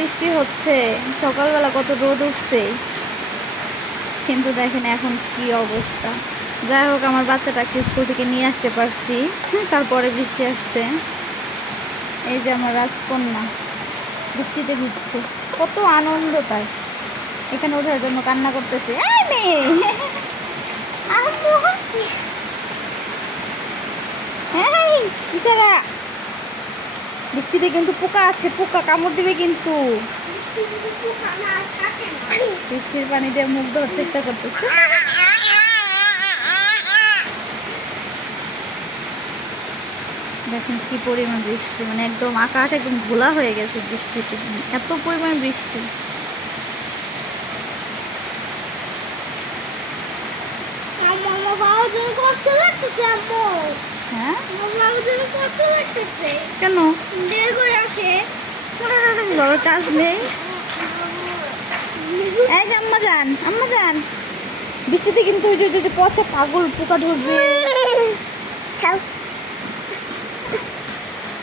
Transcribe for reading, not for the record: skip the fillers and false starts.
বৃষ্টি হচ্ছে, সকালবেলা কত রোদ উঠছে, কিন্তু দেখেন এখন কি অবস্থা। যাই হোক, আমার বাচ্চাটাকে স্কুল থেকে নিয়ে আসতে পারছি, তারপরে বৃষ্টি আসছে। এই যে আমার রাজকন্যা বৃষ্টিতে ভিজছে, কত আনন্দ তাই। এখানে ওঠার জন্য কান্না করতেছে। এই মেয়ে, আম্মু, এই ইশারা, বৃষ্টিতে কিন্তু পোকা আছে, পোকা কামড় দিবে কিন্তু। বৃষ্টির পানি দিয়ে মুখ ধোয়ার চেষ্টা করতেছে। দেখেন কি পরিমাণ বৃষ্টি, মানে একদম আকাশ একদম ঘোলা হয়ে গেছে বৃষ্টিতে, এত পরিমাণ বৃষ্টি। হ্যাঁ কেন, বড় কাজ নেই। এই যে আম্মা যান, আম্মা যান, বৃষ্টিতে কিন্তু ওই যে পচা পাগল পোকা ধরবে।